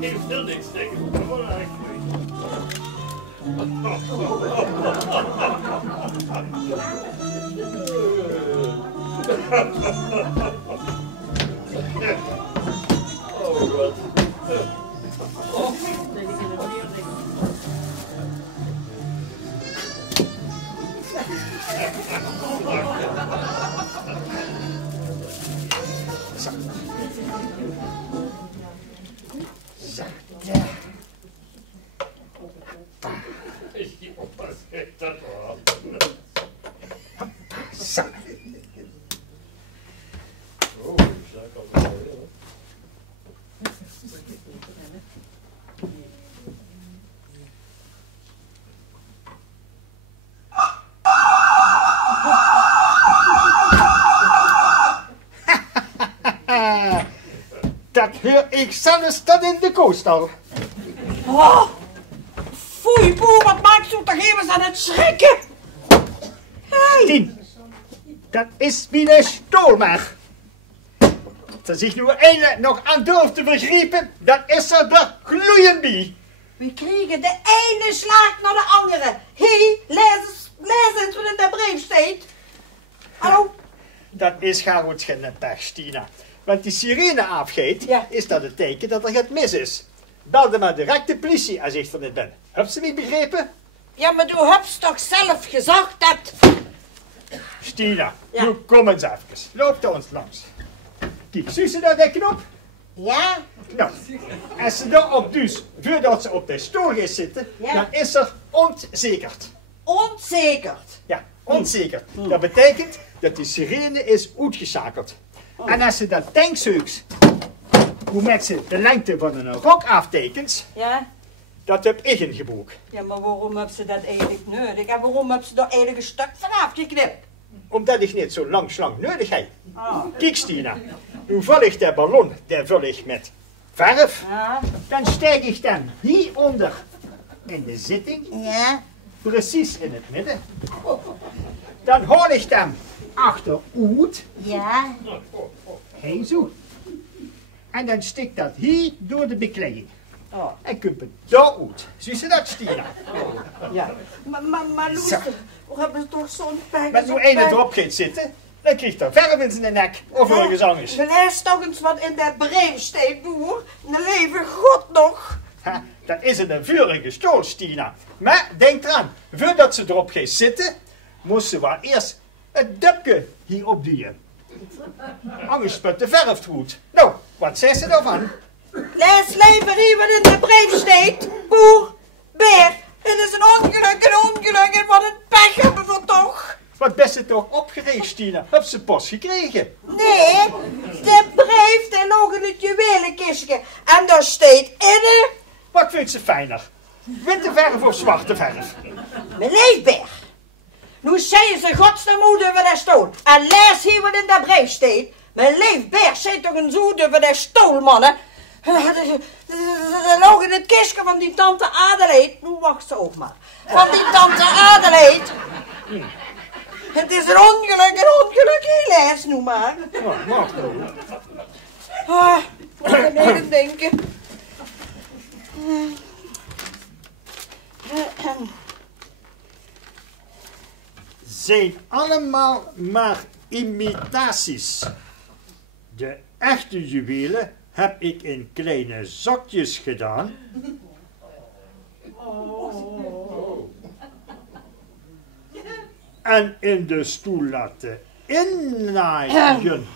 Ik wil niks denken, gewoon oh god. Dat hoor ik zelfs tot in de koostal. Oh, foei boer, wat maakt u toch even aan het schrikken? Hey. Tien, dat is mijn stoelmaag. Als er zich nu een nog aan durft te begrijpen, dan is er de gloeiend bij. We kregen de ene slag naar de andere. Hé, lees het wat in de brief staat. Hallo? Dat is goed geen pech, Stina. Want die sirene afgeet, Ja. is dat het teken dat er het mis is. Belde maar direct de politie als ik er niet ben. Heb ze niet begrepen? Ja, maar u hebt toch zelf gezegd dat... Stina, Ja. nu kom eens even. Loop er ons langs. Kijk, zie ze daar de knop? Ja? Nou, als ze daarop dus, voordat ze op de stoel gaat zitten, Ja. dan is er ontzekerd. Ontzekerd. Ja, ontzekerd. Dat betekent dat die sirene is uitgeschakeld. En als ze dat denkzeuks, hoe met ze de lengte van een rok aftekent, Ja? dat heb ik ingeboekt. Ja, maar waarom hebben ze dat eigenlijk nodig? En waarom hebben ze daar eigenlijk een stuk van afgeknipt? Omdat ik niet zo lang slang nodig heb. Ah. Kijk Stina, nu vul ik de ballon, die vul ik met verf. Ja? Dan steek ik dan hieronder in de zitting, Ja? precies in het midden. Dan haal ik hem achteruit, Ja? heen zo. En dan stik dat hier door de bekleding. Oh. En kunt het daar uit. Zie je dat, Stina? Ja. Maar luister, we hebben toch zo'n pijn. Met zo'n ene erop gaat zitten, dan krijgt er verf in zijn nek of ergens anders. Lees toch eens wat in dat brief staat, boer. Dan leven God nog. Ha, dat is een vurige stoel, Stina. Maar denk eraan, voordat ze erop gaat zitten, moest ze wel eerst het dupje hierop duwen. Anders spuit de verf goed. Nou, wat zegt ze daarvan? Lees liever hier wat in de brief staat, boer. Beer, het is een ongeluk en wat een pech hebben we toch. Wat best het toch opgeregen, Stina? Heb ze post gekregen? Nee, de brief die lag in het juwelenkistje. En daar staat in Wat vindt ze fijner? Witte verf of zwarte verf? mijn leefbeer. Nu zeggen ze godsnaam over de stoel. En lees hier wat in de brief staat. Mijn leefbeer zit toch een zoet over de stoel, mannen. Er lag in het kistje van die tante Adelaide. Nu wacht ze ook maar. Van die tante Adelaide. Het is een ongeluk, helaas, nu maar. Oh, mag toch? Ah, wat kan ik denken? Zijn allemaal maar imitaties. De echte juwelen heb ik in kleine zakjes gedaan. En in de stoel laten innaaien.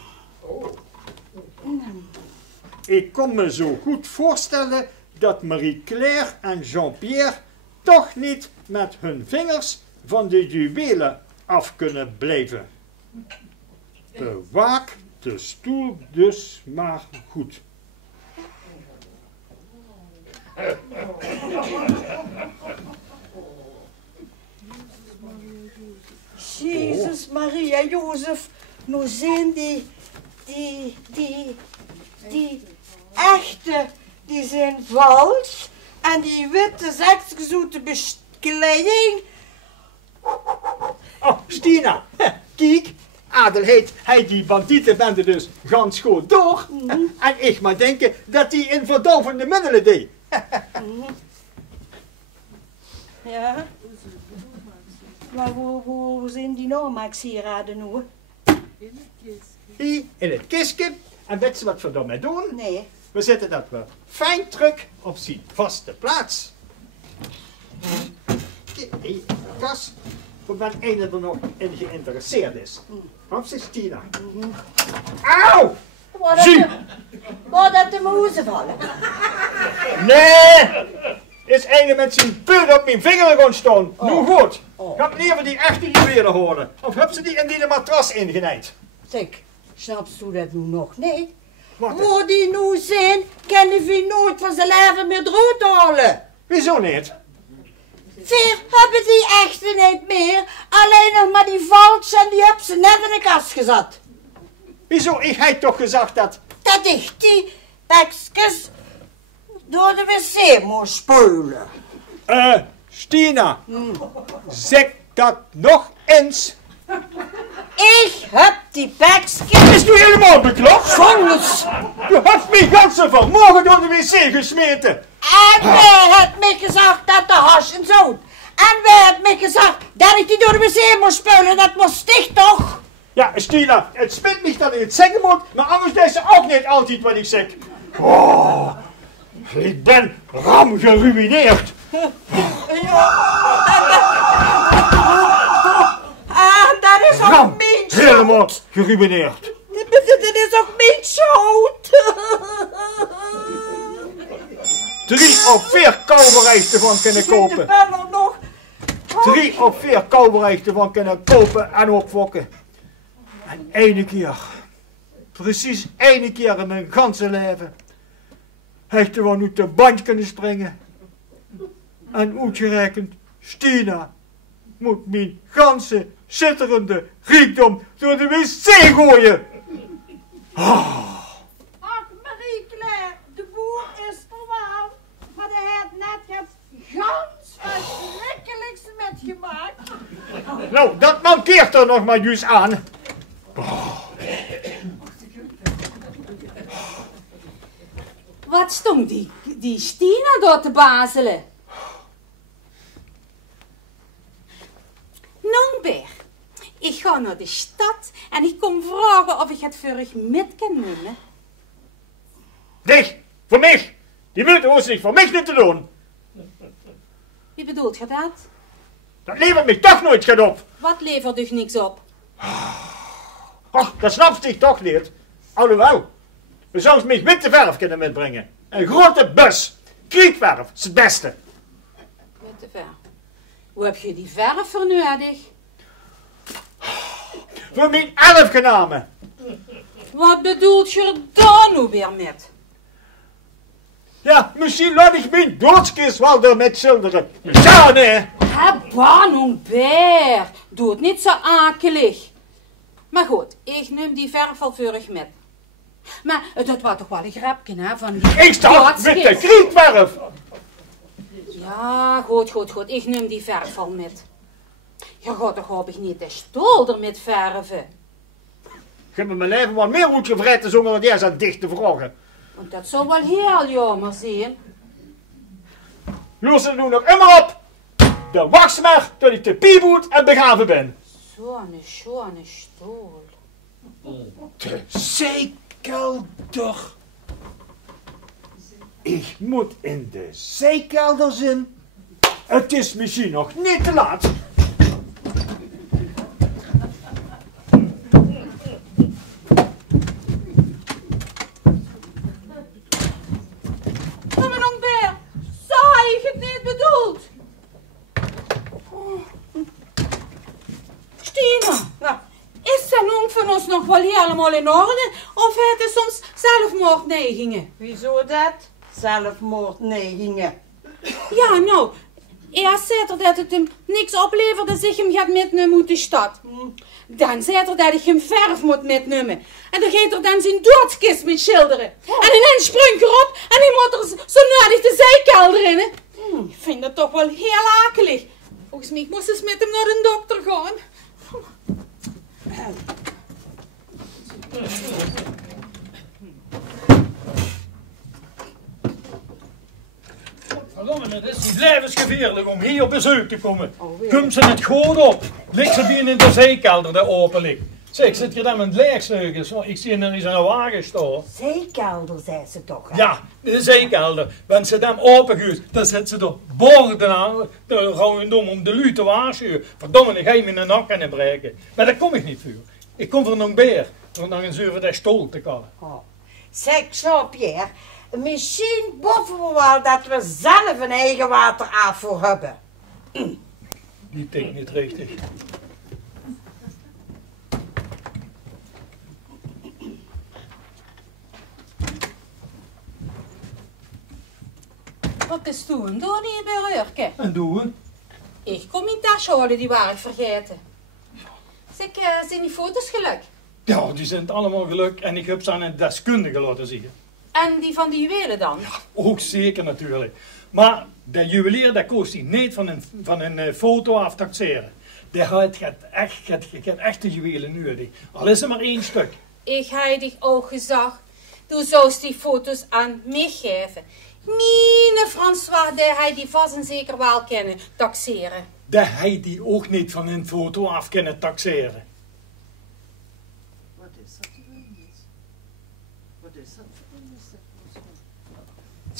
Ik kon me zo goed voorstellen dat Marie-Claire en Jean-Pierre toch niet met hun vingers van de juwelen af kunnen blijven. Bewaak de stoel dus maar goed. Jezus, Maria, Jozef, nu zijn die echte, die zijn vals. En die witte seksgezoete bekleding. Oh, Stina, kijk, Adelheid, hij die bandietenbende dus gans goed door. En ik maar denken dat hij in verdovende middelen deed. Ja. Maar hoe zijn die namaaksieraden nu? Hier in het kistje. En weet je wat we daarmee doen? Nee. We zetten dat weer fijn terug op zijn vaste plaats. Die kas, voor wat een er nog in geïnteresseerd is. Kom ze, Stina. Auw! Wat dat de moezen vallen? Nee! Is een met zijn puur op mijn vinger gaan staan. Nu goed. Ga liever die echte juwelen horen. Of heb ze die in die matras ingenijd? Zeg, snapst u dat nu nog niet? Wat? Waar die nu zijn, kan hij nooit van zijn leven meer eruit halen. Wieso niet? Veer hebben die echte niet meer. Alleen nog maar die valse en die hebben ze net in de kast gezet. Wieso? Ik heb toch gezegd dat... Dat ik die pakjes door de wc moest spuilen. Stina. Zeg dat nog eens. Ik heb die pakjes... Is nu helemaal beklopt? Vongens. Je hebt mijn ganse vermogen door de wc gesmeten. En wij hebben me gezegd dat de hassen zo. En wij hebben me gezegd dat ik die door de wc moest spuilen. Dat moest ik toch? Ja, Stina, het spijt me dat ik het zeggen moet, maar anders deed ze ook niet altijd wat ik zeg. Oh, ik ben ram geruïneerd. En dat is ook Ram, mijn helemaal schuld. geruïneerd. Dat is ook mijn schuld. 3 of 4 kouberechten van kunnen kopen. Ik ben er nog. 3 of 4 kouberechten van kunnen kopen en opfokken. En ene keer, precies ene keer in mijn ganse leven, heeft er wel nu te band kunnen springen. En uitgerekend, Stina moet mijn ganse zitterende rijkdom door de wc gooien. Ach, Marie-Claire, de boer is er wel. Maar hij heeft net het gans verschrikkelijkste met gemaakt. Nou, dat mankeert er nog maar juist aan. Wat stond die Stina door te bazelen? Nongberg, ik ga naar de stad en ik kom vragen of ik het vurig met kan nemen. Dicht, voor mij. Die moeite hoeft zich voor mij niet te doen. Wie bedoelt je dat? Dat levert mij toch nooit gaat op. Wat levert dus niks op? Ach, dat snapt zich toch niet. Alhoewel, we zouden mij witte verf kunnen metbrengen. Een grote bus. Kriekverf, is het beste. Met de verf. Hoe heb je die verf voor nodig? Voor mijn 11 genamen. Wat bedoelt je er dan nu weer met? Ja, misschien laat ik mijn doodskist wel door met schilderen. Ja, nee. Nongberg, doe het niet zo akelig. Maar goed, ik neem die verf al vurig met. Maar dat was toch wel een grapje, hè? Van die Ik sta met de doodskist. kriekverf. Ja, goed. Ik neem die verf al met. Je gaat toch hoop ik niet de stoel er met verven. Ik heb me mijn leven wat meer goed gevrijd zonder dat jij aan dicht te vragen. Want dat zou wel heel jammer zijn. Los er nu nog immer op. Dan wacht maar tot ik te pieboet en begraven ben. Zo'n stoel. De zijkelder. Ik moet in de zijkelder zijn. Het is misschien nog niet te laat. Maar Nongberg, zo had ik het niet bedoeld. Stina, is de long van ons nog wel helemaal in orde? Of heeft hij soms zelfmoordneigingen? Wieso dat? Zelfmoordneigingen. Ja, nou, eerst zei er dat het hem niks oplevert als ik hem gaat metnemen uit de stad. Dan zei er dat ik hem verf moet metnemen. En dan gaat er dan zijn doodskist met schilderen. En ineens springt erop en hij moet er zo nodig de zijkelder in. Ik vind dat toch wel heel akelig. Volgens mij moest eens met hem naar een dokter gaan. is levensgevaarlijk om hier op bezoek te komen. Kom ze het goed op. Ligt ze bij in de zeekelder die open ligt. Zeg, zit je daar met leegsneugen? Ik zie er is een wagen staan. Zeekelder, zei ze toch, hè? Ja, de zeekelder. Wanneer ze hem opengeeft, dan zetten ze er borden aan. Dan gaan we doen om de lui te waarschuwen. Verdomme, dan ga je me in de nak kunnen breken. Maar daar kom ik niet voor. Ik kom voor een beer. Om nog eens over de stoel te kallen. Oh. Zeg, Jean-Pierre, misschien boven we wel dat we zelf een eigen waterafvoer hebben. Die tikt niet richtig. Wat is toen? Doe die bij Rurke. En doen we? Ik kom mijn tas houden, die waren ik vergeten. Zeg, zijn die foto's geluk? Ja, die zijn allemaal geluk en ik heb ze aan een deskundige laten zien. En die van die juwelen dan? Ook zeker natuurlijk. Maar de juwelier dat kost hij niet van een foto af taxeren. Die gaat echt de juwelen nodig. Al is er maar 1 stuk. Ik heb dich ook gezegd. Du zoust die foto's aan mij geven. Mine François, hij die vast en zeker wel kennen taxeren. Dat hij die ook niet van een foto af kunnen taxeren. Wat is dat voor een mens? Wat is dat voor een mens?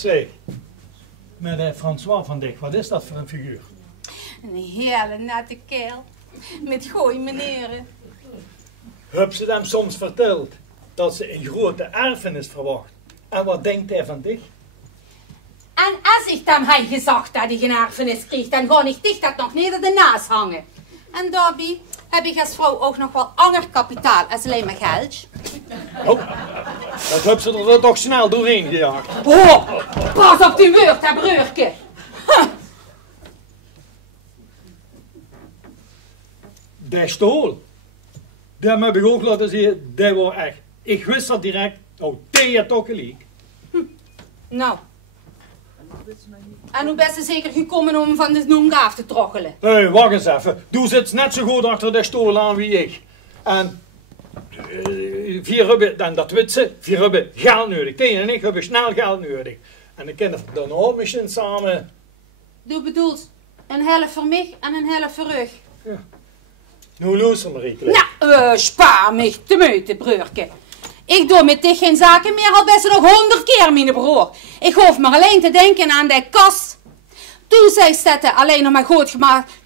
Zeg, met François van Dijk, wat is dat voor een figuur? Een hele nette kerel. Met goeie manieren. Heb ze hem soms verteld dat ze een grote erfenis verwacht? En wat denkt hij van dich? En als ik dan had gezegd dat ik een erfenis kreeg, dan ga ik dich dat nog niet aan de naast hangen. En daarbij heb ik als vrouw ook nog wel ander kapitaal als alleen maar geld. Oh, dat heb ze er toch snel doorheen gejaagd. Oh, pas op die woord, hè, Breurke. Die stoel, die heb ik ook laten zien, die was echt. Ik wist dat direct, oh, die had toch gelijk. Nou. En hoe best is zeker gekomen om van de noemde af te troggelen? Hé, wacht eens even. Du zit net zo goed achter de stoel aan wie ik. En 4 hebben, dan dat weet ze, 4 hebben geld nodig. Tien en ik hebben snel geld nodig. En dan kunnen we dan ook misschien samen... Du bedoelt een helft voor mij en een helft voor u. Ja. Nu luister maar, Rieke. Nou, spaar me te meuten, Breurke. Ik doe met dich geen zaken meer, al best nog 100 keer, mijn broer. Ik hoef maar alleen te denken aan die kas. Toen zei dat hij alleen nog maar goed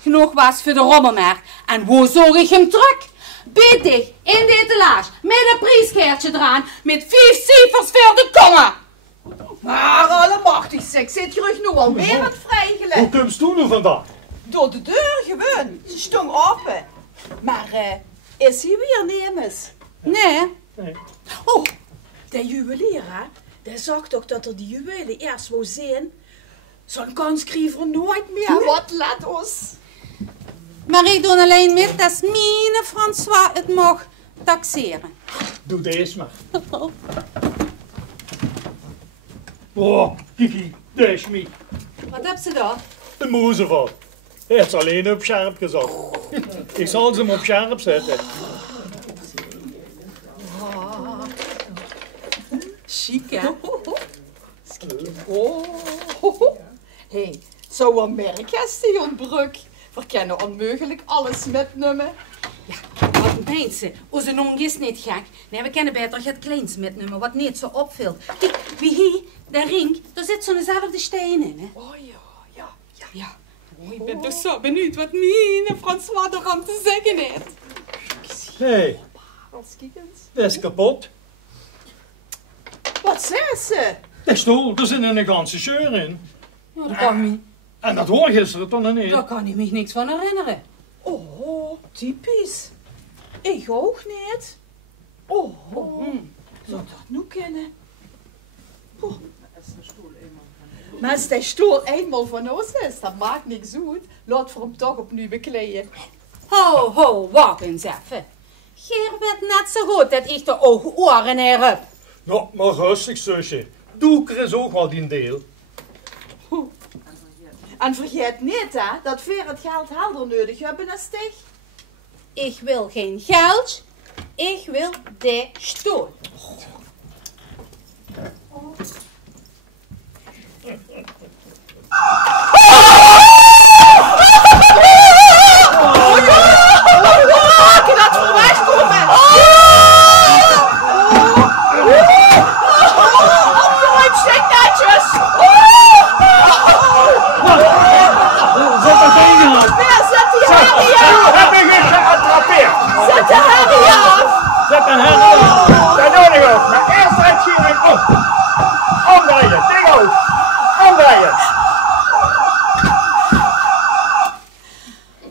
genoeg was voor de rommelmerk. En hoe zorg ik hem terug? Bied dich in de etalage, met een prijskaartje eraan, met 5 cijfers voor de komma. Maar allemachtig, zeg, zit je rug nu alweer het Hoe vrijgelegd? komt ze nu vandaag? Door de deur gewoon, ze stond open. Maar is hij weer nemens? Nee. Nee. Oh, de juwelier, hè? Die zag toch dat er die juwelen eerst wou zien? Zo'n kans krijgen we nooit meer. Wat laat ons? Maar ik doe alleen met dat mijn François het mag taxeren. Doe deze maar. Oh, Kiki, deze is me. Wat heb ze daar? De moezeval. Hij heeft ze alleen op scherp gezet. Ik zal ze hem op scherp zetten. Chic, hè? Oh. Hey, zo'n merk is die ontbruk. We kennen onmogelijk alles metnemen. Wat meent ze? Onze nong is niet gek. Nee, we kennen beter het kleins metnemen, wat niet zo opvalt. Kijk, wie hier, de ring, daar zit zo'nzelfde steen in, hè? Oh ja. Oh, ik ben toch zo benieuwd wat mijn François er aan te zeggen heeft. Nee, Als kiekens. dat is kapot. Wat zei ze? De stoel, er zit een ganse scheur in. Nou, daar kan, En dat hoor gisteren toch nog niet. daar kan ik me niks van herinneren. Oh, typisch. Ik ook niet. Oh, zou dat nu kennen? Oh. Maar als de stoel eenmaal van ons is, dat maakt niks uit. Laat we hem toch opnieuw bekleden. Ho, wacht eens even. Geer werd net zo goed dat ik de ogen heb. Nou, maar rustig, zusje. Doe Chris ook wel die deel. En vergeet niet, hè, dat we het geld helder nodig hebben als dich. Ik wil geen geld, ik wil de stoel. Dat doe ik ook. Maar eerst uit hier ik op. Omdraaien, tegen hoofd. Omdraaien.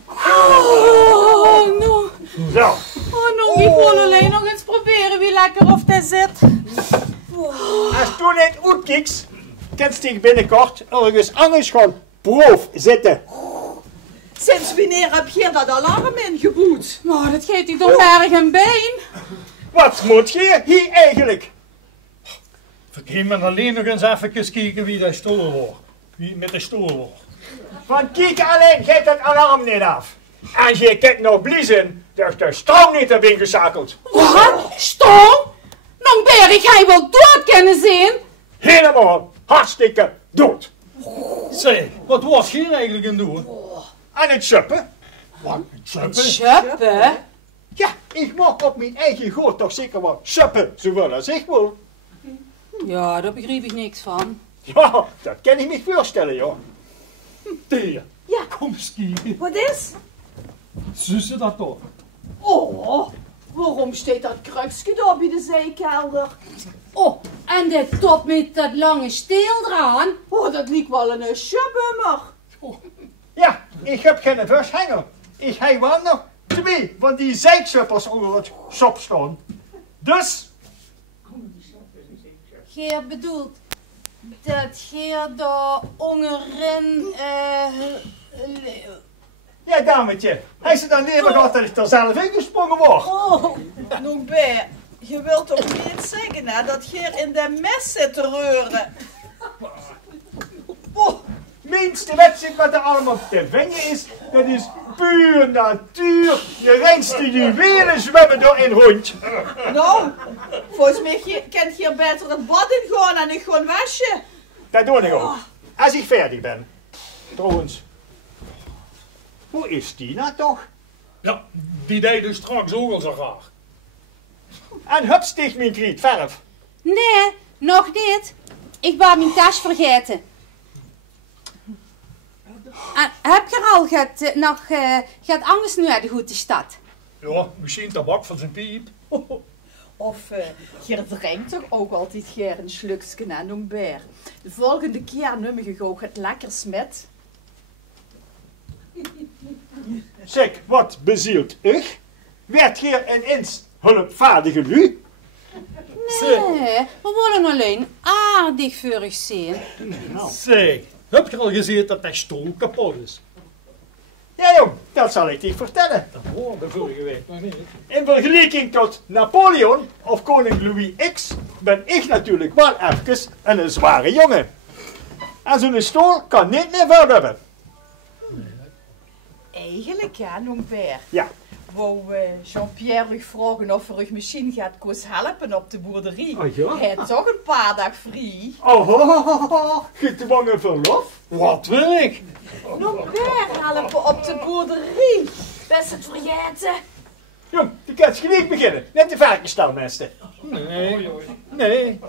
Oh, no. Zo. Oh, no. Ik wil alleen nog eens proberen wie lekker of dat zit. Als toen niet uitkijkt, kent zich binnenkort ergens anders gewoon proef zitten. Sinds wanneer heb je dat alarm ingeboet? Nou, dat geeft ik toch erg een been. Wat moet je hier eigenlijk? Vergeet me alleen nog eens even kijken wie dat stoel wordt. Wie met de stoel wordt. Van kijken alleen geeft het alarm niet af. En je kijkt nog bliezen, dus de stroom niet erbij ingezakeld. Wat? Stom? Dan ben ik hij wel dood kunnen zien. Helemaal hartstikke dood. Zeg, wat was hier eigenlijk aan doen? Aan het suppen? Wat? Suppen? Schuppen? Ja, ik mag op mijn eigen goot toch zeker wel suppen, zowel als ik wil. Ja, daar begreep ik niks van. Ja, dat kan ik me voorstellen, joh. Thea. Ja. Kom eens kijken. Wat is? Zussen dat toch? Oh, waarom staat dat kruisje daar bij de zijkelder? Oh, en de top met dat lange steel eraan. Oh, dat lijkt wel een sjubummer. Ja, ik heb geen vershanger. Ik heb wel nog 2 van die zijksuppers onder het sop staan. Dus, Geer bedoelt dat Geer daar onderin, ja dametje, hij is er dan liever gehad dat ik er zelf ingesprongen word. Oh, nog bij. Je wilt toch niet zeggen hè, dat je in de mes zit te reuren? Oh, Minste wedstrijd wat er allemaal te vinden is, dat is puur natuur. De reinste juwelen zwemmen door in rond. nou, volgens mij kent hier beter het bad in gaan en ik gewoon wasje. Dat doe ik ook. Als ik verder ben. Trouwens, hoe is Tina toch? Ja, die deed dus straks ook al zo graag. En hup sticht mijn kriet verf. Nee, nog niet. Ik wou mijn tas vergeten. En heb je al gaat anders nu uit de goede stad? Ja, misschien tabak van zijn piep. Of je drinkt toch ook altijd geen een slukje en een beer. De volgende keer neem je ook het lekkers met. Zeg, wat bezielt u? Werd hier ineens hulpvaardige nu? Nee, we willen alleen aardig vurig zien. Zeg, heb je al gezien dat mijn stoel kapot is? Ja jong, dat zal ik je vertellen. Dat hoorde vorige week nog niet. In vergelijking tot Napoleon of koning Louis X ben ik natuurlijk wel even een zware jongen. En zo'n stoel kan niet meer verder hebben. Eigenlijk ja, nog beer. Ja. Wou Jean-Pierre u vragen of er u misschien gaat koos helpen op de boerderie. Oh ja? Hij heeft toch een paar dagen vrij. Oh, gedwongen verlof? Wat wil ik? Nog beer helpen op de boerderie. Best het vergeten. Jong, je kunt gelijk beginnen. Net de varkensstalmeester. Nee.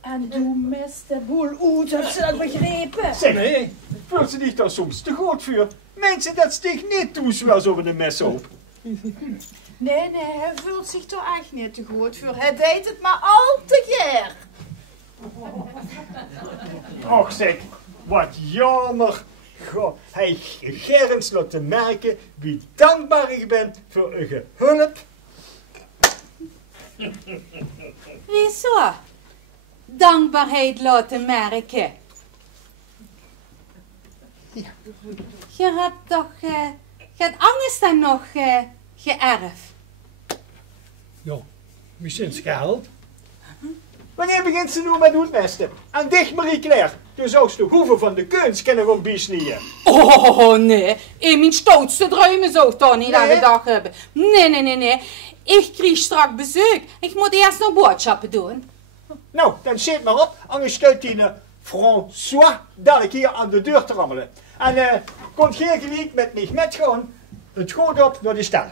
En doe mist de boel uit, heb ze dat begrepen? Zeg, Nee. voelt ze zich dan soms te goed voor? Mensen dat sticht niet toe zoals over de mes op. Nee, hij voelt zich toch echt niet te goed voor. Hij deed het maar al te geer. Och zeg, wat jammer. Goh, hij gerns laten merken wie dankbaar ik ben voor uw hulp. Wieso? Dankbaarheid laten merken. Je hebt toch, je hebt Agnes dan nog geërfd? Ja, misschien is geld. Wanneer begint ze nu met uitmesten? En dicht Marie-Claire, toen zou ze de hoeven van de kunst kennen van biesnieën. Oh nee, in mijn stoutste druimen zou ik toch niet Nee? aan de dag hebben. Nee. Ik krijg straks bezoek. Ik moet eerst nog boodschappen doen. Nou, dan zit maar op, anders stuit die François dadelijk hier aan de deur te rammelen. En komt geen gelijk met mij met gewoon het goed op naar de stal.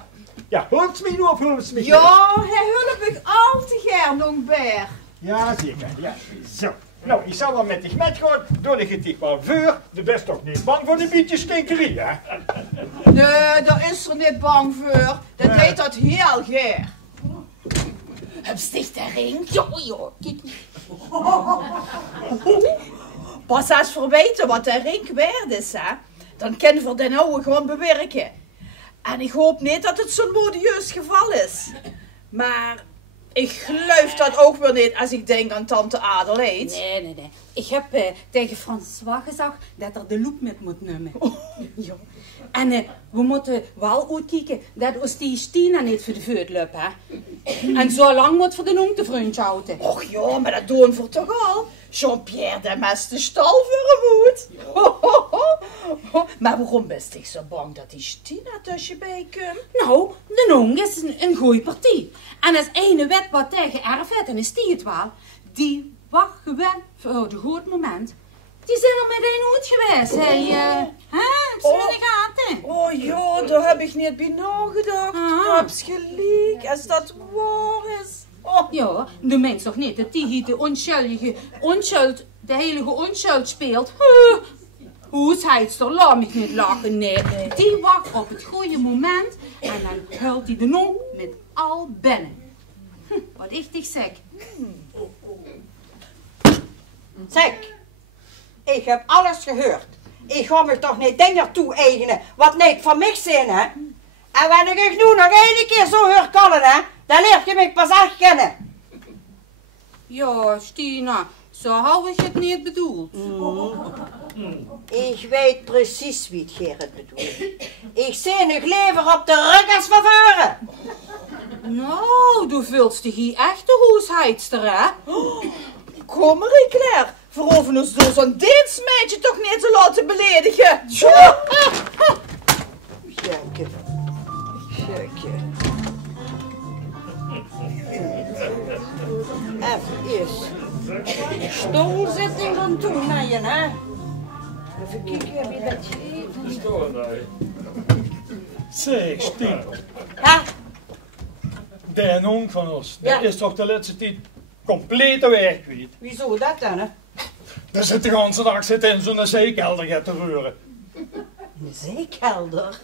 Ja, hulp me nu of hulp me Ja, hij hulp ik al te gern, nog beer. Ja, zeker. Ja. Zo. Nou, ik zal wel met dich met gaan, door de getiek maar vuur. De best toch niet bang voor een beetje stinkerie, hè? Nee, daar is er niet bang voor. Dat heet dat heel geer. Heb sticht de ring? Ja, kijk. Pas als we weten wat de ring waard is, hè, dan kunnen we den ouwe gewoon bewerken. En ik hoop niet dat het zo'n modieus geval is. Maar ik geloof dat ook weer niet als ik denk aan tante Adelheid. Nee. Ik heb tegen François gezegd dat er de loop met moet nemen. Ja. En we moeten wel uitkijken dat ons die Stina niet voor de voet loopt, hè. En zo lang moet voor de noem te vriendje houden. Och ja, maar dat doen we toch al. Jean-Pierre de mes de stal voor moet. Maar waarom best ik zo bang dat die Stina tussenbij komt? Nou, de noem is een goeie partij. En als ene wet wat tegen erf heeft, dan is die het wel. Die wacht gewoon voor de goed moment. Die zijn er meteen uit geweest, hè? Oh ja, daar heb ik niet bij nagedacht. Je hebt gelijk, als dat waar is. Oh. Ja, de mens toch niet dat die hier de de heilige onschuld speelt. Hoesheidster, laat me niet lachen, nee. Die wacht op het goede moment en dan huilt hij de non met al binnen. Wat ik zeg. Zeg, ik heb alles gehoord. Ik ga me toch niet dingen toe-eigenen wat niet van mij zijn, hè? En wanneer ik nu nog één keer zo hoor kallen, hè, dan leer je mij pas echt kennen. Ja, Stina, zo had ik het niet bedoeld. Ik weet precies wie het Gerrit bedoelt. Ik zie nu lever op de rug als van voren. Nou, du vulst dich hier echt de hoesheidster, hè? Kom maar, Claire. Voor over ons door zo'n dienstmeidje toch niet te laten beledigen. Gekke. Even eerst. Stoelzitting van toen, hè? Even kijken wie dat geeft. Zeg, Stien. Ja? De noem van ons, Ja. dat is toch de laatste tijd compleet weg kwijt. Wieso dat dan, hè? Dan zit de ganse dag in zo'n zeekelder te reuren. Een zeekelder?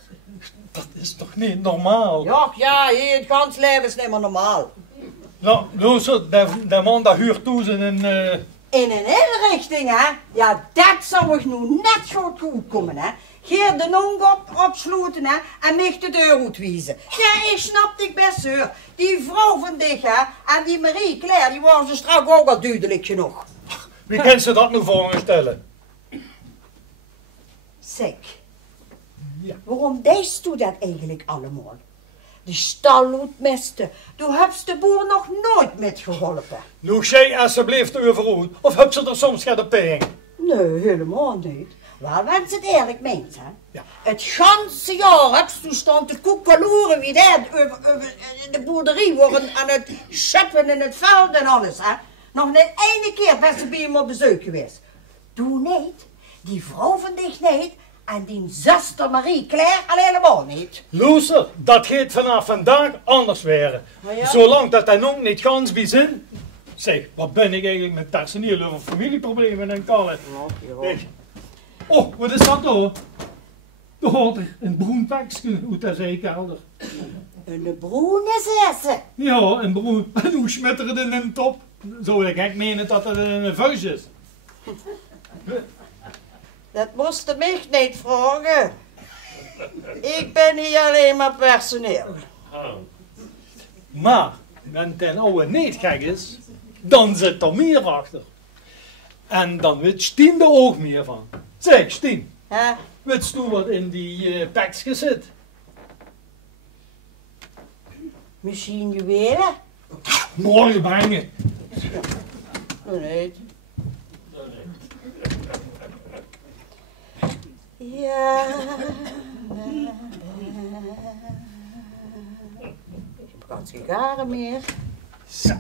Dat is toch niet normaal? Ja, hier, het gans leven is niet meer normaal. Nou, luister, de man dat huurt toe in een... In een inrichting, hè? Ja, dat zou ik nu net goed komen, hè? Geer de nong opsluiten, hè? En mich de deur uitwijzen. Ja, ik snap het best, hoor. Die vrouw van dich, hè? En die Marie Claire, die waren ze straks ook al duidelijk genoeg. Wie kan ze dat nu voorstellen? Zeg, Ja. waarom deed u dat eigenlijk allemaal? De stal uitmesten. Toen hebt de boer nog nooit met geholpen. Nu jij alsjeblieft u vooruit, of heb ze er soms gaat op tegen? Nee, helemaal niet. Wel, wens het eerlijk meent, hè? Ja. Het ganse jaar heb ze stond te koekeloeren wie dat over de boerderie worden aan het scheppen in het veld en alles, hè? Nog niet ene keer ben ze bij hem op bezoek geweest. Doe niet, die vrouw van dich niet, en die zuster Marie Claire al helemaal niet. Luister, dat gaat vanaf vandaag anders werden. Maar ja. Zolang dat hij nog niet gans bij zin. Zeg, wat ben ik eigenlijk met personeel over familieproblemen en kallen? Zeg. Oh, wat is dat nou? Er hoort er een bruin pakje uit de zeekelder. Een broene zessen. Ja, een bruin. En hoe smettert het in een top? Zou ik echt menen dat het een vuist is? Dat moest je mij niet vragen. Ik ben hier alleen maar personeel. Maar, wenn ten oude niet gek is, dan zit er meer achter. En dan weet Stien er ook meer van. Zeg, Stien, Hè? weet je wat in die pakje zit? Misschien juwelen? Morgen brengen. Nee. Ja. Ik heb geen sigaren meer. Zo.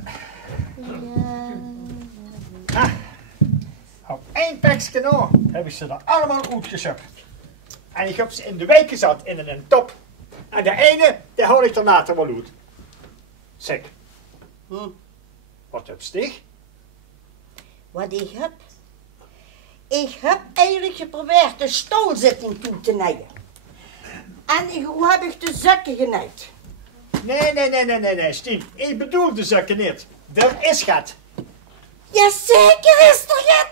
Ja. Op één pakje nou heb ik ze er allemaal uitgezocht. En ik heb ze in de week gezet in een top. En de ene, die hou ik er later wel uit. Zeg, wat heb je? Wat ik heb? Ik heb eigenlijk geprobeerd de stoelzitting toe te nijden. En hoe heb ik de zakken genaaid? Nee, Stien. Ik bedoel de zaken niet. Er is gat. Ja, zeker is er gat.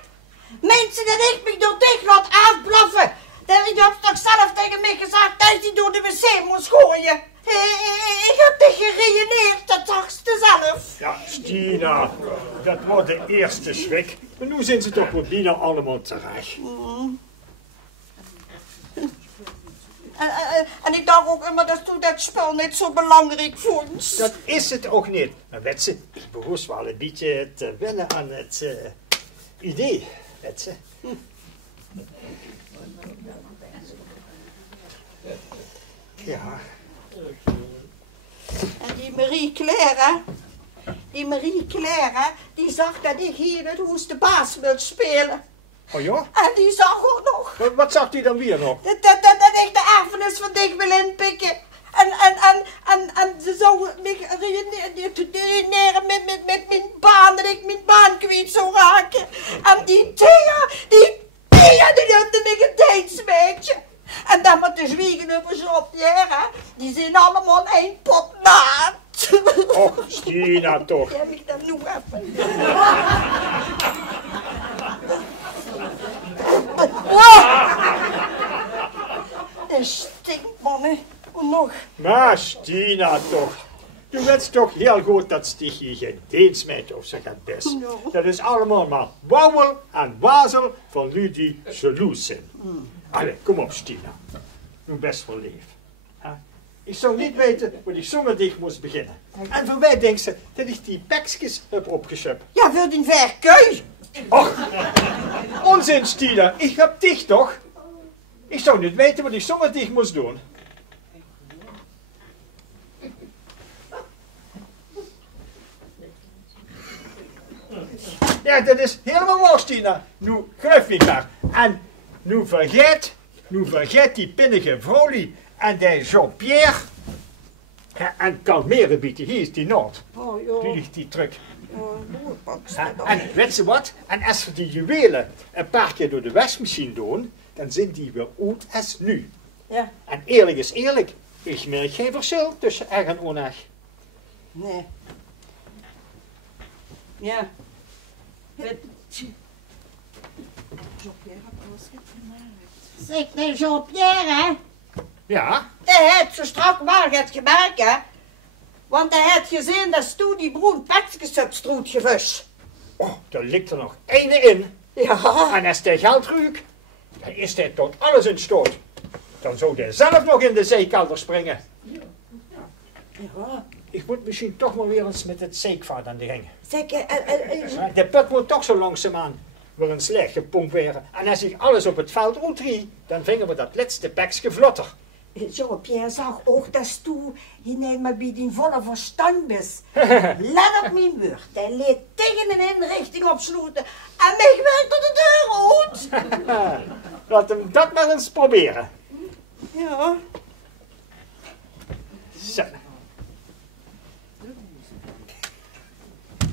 Mensen dat ik me door dicht laat afblaffen. Dat ik heb toch zelf tegen mij gezegd dat hij door de wc moest gooien. Ik heb dich geredeneerd, dat zag ze zelf. Ja, Stina, dat wordt de eerste schrik. Maar nu zijn ze toch wel bijna allemaal terecht. En ik dacht ook immer dat toen dat spel niet zo belangrijk vond. Dat is het ook niet. Maar weet ze, ik behoef wel een beetje te wennen aan het idee. Weet ze. Ja. En die Marie Claire, die zag dat ik hier in het huis de baas wil spelen. Oh ja? En die zag ook nog. Wat zag die dan weer nog? Dat ik de erfenis van dich wil inpikken. En ze zou me redeneren met mijn baan, dat ik mijn baan kwijt zou raken. En die Thea, die noemde me een Deensmeidje. En dan met de zwiegen over Jean-Pierre, die zijn allemaal één pot naad. Och, Stina toch. Die heb ik dan nog even. De stinkmannen. Nog. Maar Stina toch. Je weet toch heel goed dat Stig je geen Deensmeid of zo gaat best. No. Dat is allemaal maar wauwel en wazel van jullie die jaloers zijn. Allee, kom op Stina. Doe best wel lief. Ik zou niet weten wat ik zonder dich moest beginnen. En voor mij denkt ze dat ik die pekjes heb opgeschept. Ja, wil die verkeus? Och, onzin Stina, ik heb dich toch? Ik zou niet weten wat ik zonder dich moest doen. Ja, dat is helemaal waar, Stina. Nu, geloof me maar. En nu vergeet die pinnige vrouwlie en die Jean-Pierre. En kalmeren bieden, hier is die nood. Oh, joh. Die ligt die terug. Oh, En weet je wat? En als we die juwelen een paar keer door de wasmachine doen, dan zijn die weer oud als nu. Ja. En eerlijk is eerlijk, ik merk geen verschil tussen erg en onerg. Nee. Ja. Zeg, de Jean-Pierre, hè? Ja? Die heeft zo strak maar het gemerkt, hè? Want hij heeft gezien dat Stu die broen pekjes op stroet gewust. Oh, daar ligt er nog ene in. Ja. En als hij geld ruikt, dan is hij tot alles in stoot. Dan zou hij zelf nog in de zeekelder springen. Ja. Ik moet misschien toch maar weer eens met het zeekvaart aan de gang. Zeg, De put moet toch zo langzaamaan weer een slecht gepompt worden. En als ik alles op het veld uitrie, dan vingen we dat laatste pekje vlotter. Jean-Pierre zag ook dat Stu hier maar bij die volle verstand is. Let op mijn woord. Hij leed tegen een inrichting opsluiten en mij wel tot de deur uit. Laat hem dat maar eens proberen. Ja. Zo.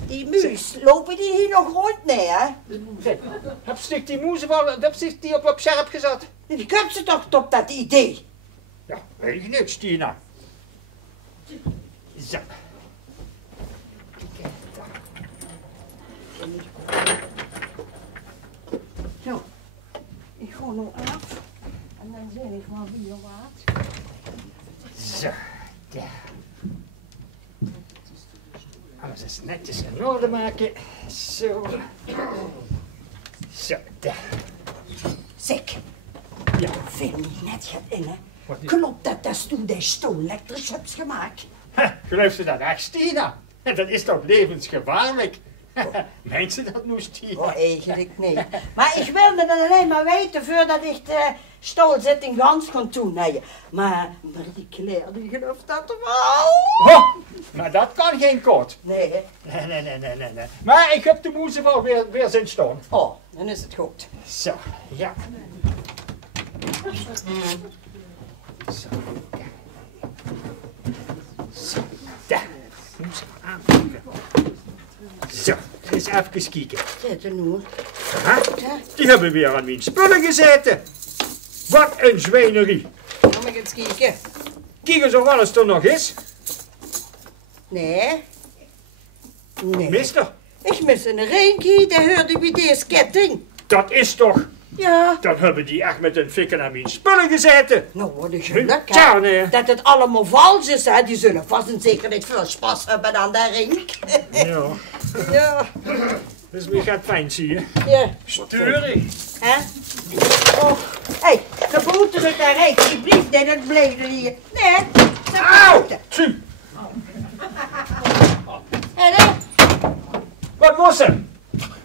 Die muis, lopen die hier nog rond? Nee, hè? Zeg, heb je die moezen wel, heb je die op scherp gezet? Ik heb ze toch op dat idee. Ja, weet ik niet, Stina. Zo. Zo. Ik ga nu af. En dan zeg ik maar wie je waard. Zo. Ja. Alles eens netjes in orde maken. Zo. Zo, daar. Zeg, Ja. viel niet net gaat in, hè? Wat is- Klopt dat toen de stoel elektrisch hebt gemaakt? Geloof je dat echt, Stina? Dat is toch levensgevaarlijk? Meent ze dat nu, Stina? Oh, eigenlijk niet. Maar ik wilde dat alleen maar weten voordat ik de stoelzitting gans kon toenemen. Maar die Claire, die gelooft dat wel. Oh, maar dat kan geen koot. Nee, hè? Nee. Maar ik heb de moezen wel weer zijn staan. Oh, dan is het goed. Zo, ja. Zo, daar. Zo, daar. Moet ze maar aanvoelen. Zo, eens even kijken. Zet er nu. Ha? Die hebben weer aan mijn spullen gezeten. Wat een zwijnerie. Dan moet ik eens kijken. Kijk eens of alles er nog is. Nee. Nee. Mister, Ik mis een ringje, dat hoorde bij deze ketting. dat is toch... Ja. Dan hebben die echt met een fikken aan mijn spullen gezeten. Nou, wat een geluk, Ja, hè. nee. Dat het allemaal vals is, hè. Die zullen vast en zeker niet veel spas hebben aan dat ring. Ja, Ja. dus wie gaat fijn, zie je. Ja. Sturing. Hè? Oh. Hé, de boete met dat ring, die blieft niet, dat bleef er hier. Nee, ze Auw! boete. Zie, En dan? wat moest ze?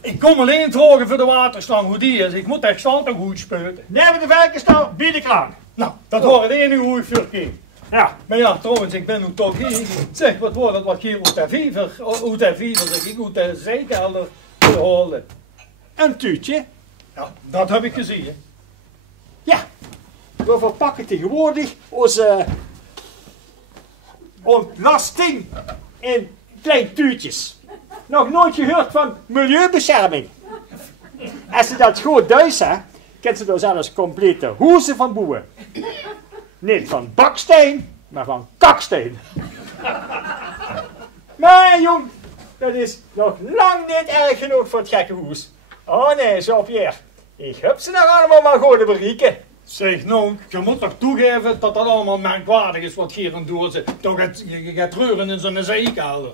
Ik kom alleen vragen voor de waterstang hoe die is. Ik moet echt stand goed spuiten. Neem de werkenstal bij de kraan. Nou, dat hoort het enige hoe ik veel keer. Ja, Maar ja, trouwens, ik ben nu toch hier. Zeg, wat wordt het wat hier uit de viever? Uit de viever, zeg ik, uit de zeekelder gehouden. een tuutje. Ja, dat heb ik gezien. Ja, we verpakken tegenwoordig onze ontlasting in klein tuutjes. Nog nooit gehoord van milieubescherming. Als ze dat goed thuis hè, kent ze dan zelfs complete hoezen van boeien. Niet van baksteen, maar van kaksteen. Maar jong, dat is nog lang niet erg genoeg voor het gekke hoes. Oh nee, Jean-Pierre, ik heb ze nog allemaal maar goed berieken. Zeg nou, je moet toch toegeven dat dat allemaal merkwaardig is wat hier aan doen ze. Toch je gaat treuren in zo'n zeekelder.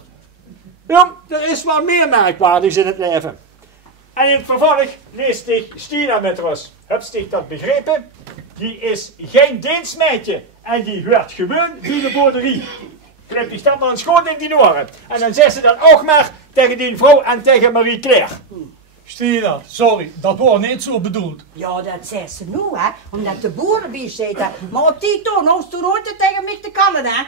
Ja, er is wel meer merkwaardigs in het leven. En in het vervolg leest ik Stina met rust. Heb je dat begrepen? Die is geen dienstmeidje. En die hoort gewoon bij de boerderie. Knip ik dat maar een schoon in die oren. En dan zegt ze dat ook maar tegen die vrouw en tegen Marie-Claire. Stina, sorry, dat wordt niet zo bedoeld. Ja, dat zei ze nu, hè. Omdat de boeren bij zitten. Maar op die toon, ons toen nooit het tegen mij te kallen, hè.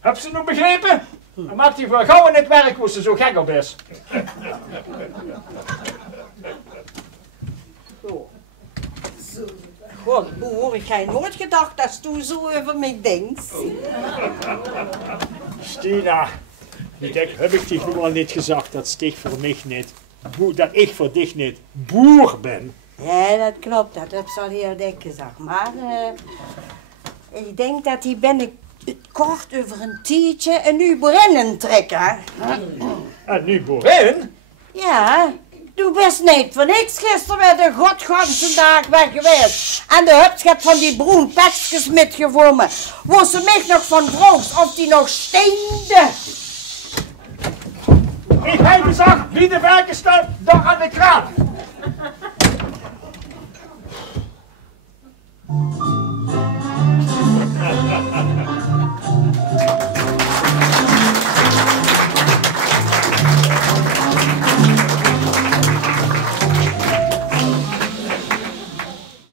Heb je het nu begrepen? Dan maakt hij voor gauw in het werk hoe ze zo gek op is. God, boer, ik heb nooit gedacht dat ze toen zo over mij denkt. Stina, heb ik die gewoon niet gezegd dat ik voor mij niet, dat ik voor dich niet boer ben. Ja, dat klopt, dat heb ze al heel dik gezegd. Maar ik denk dat die ben ik kort over een tientje en nu boerinnen trekken. En nu boerin? Ja, du bent niet voor niks gisteren bij de godganse dag weg geweest. En de hupschap van die broen pekjes metgevonden. Waar ze mij nog van vroeg of die nog steende. Ik heb gezegd, wie de werken staat,